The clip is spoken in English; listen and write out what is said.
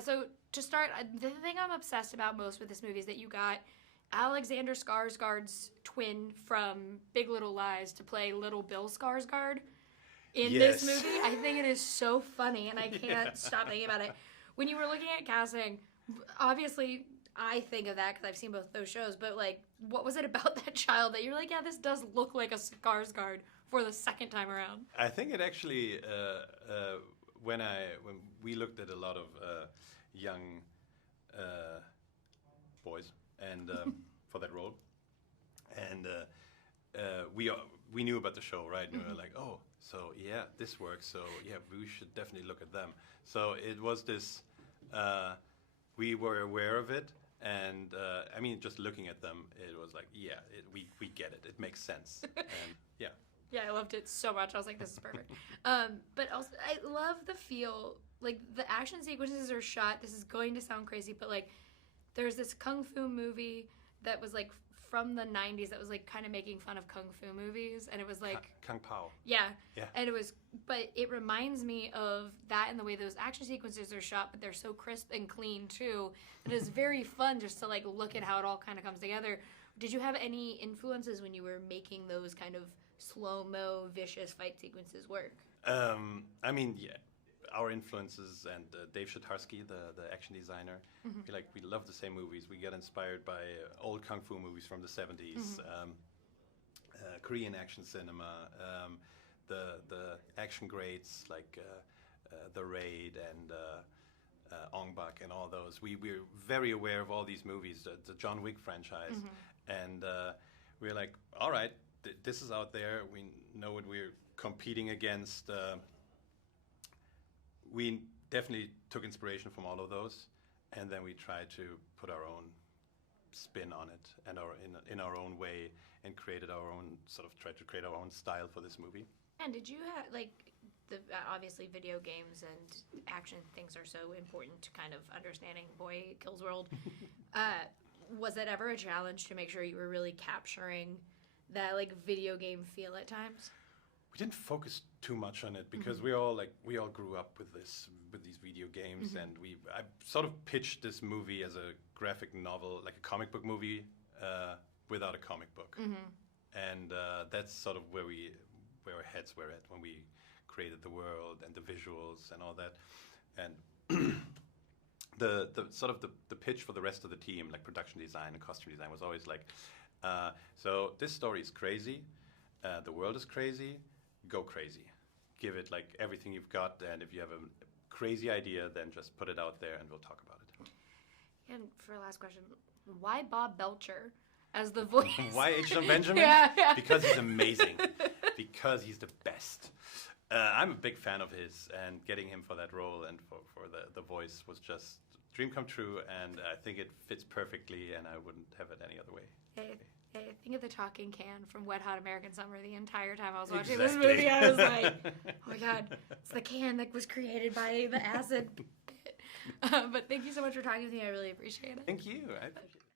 So to start, the thing I'm obsessed about most with this movie is that you got Alexander Skarsgård's twin from Big Little Lies to play Little Bill Skarsgård in this movie. I think it is so funny, and I can't stop thinking about it. When you were looking at casting, obviously I think of that because I've seen both those shows, but like, what was it about that child that you're like, yeah, this does look like a Skarsgård for the second time around? I think it actually, when we looked at a lot of young boys and for that role, and we knew about the show, right? And we were like, oh, so yeah, this works. So yeah, we should definitely look at them. So it was this. We were aware of it, and I mean, just looking at them, it was like, yeah, we get it. It makes sense. And yeah. Yeah, I loved it so much. I was like, this is perfect. But also, I love the feel. Like, the action sequences are shot. This is going to sound crazy, but like, there's this kung fu movie that was like from the 90s that was like kind of making fun of kung fu movies, and it was like Kung Pao. Yeah. And it was, but it reminds me of that and the way those action sequences are shot, but they're so crisp and clean too. It is very fun just to like look at how it all kind of comes together. Did you have any influences when you were making those kind of slow-mo, vicious fight sequences work? I mean, yeah. Our influences, and Dave Shatarsky, the action designer, we love the same movies. We get inspired by old kung fu movies from the 70s, Korean action cinema, the action greats like The Raid and Ong Bak and all those. We're very aware of all these movies, the John Wick franchise, and we're like, all right, this is out there. We know what we're competing against. We definitely took inspiration from all of those, and then we tried to put our own spin on it and in our own way, and created our own tried to create our own style for this movie. And did you have obviously video games and action things are so important to kind of understanding Boy Kills World. Was it ever a challenge to make sure you were really capturing that like video game feel at times? We didn't focus too much on it because we all grew up with these video games, and I sort of pitched this movie as a graphic novel, like a comic book movie without a comic book, and that's sort of where our heads were at when we created the world and the visuals and all that, and the sort of the pitch for the rest of the team, like production design and costume design, was always like, so this story is crazy, the world is crazy. Go crazy. Give it like everything you've got, and if you have a crazy idea, then just put it out there and we'll talk about it. And for a last question, why Bob Belcher as the voice? Why H. John Benjamin? Yeah. Because he's amazing. Because he's the best. I'm a big fan of his, and getting him for that role and for the voice was just dream come true, and I think it fits perfectly, and I wouldn't have it any other way. I think of the talking can from Wet Hot American Summer the entire time I was watching this movie. I was like, oh my God, it's the can that was created by the acid pit. But thank you so much for talking with me. I really appreciate it. Thank you. I appreciate it.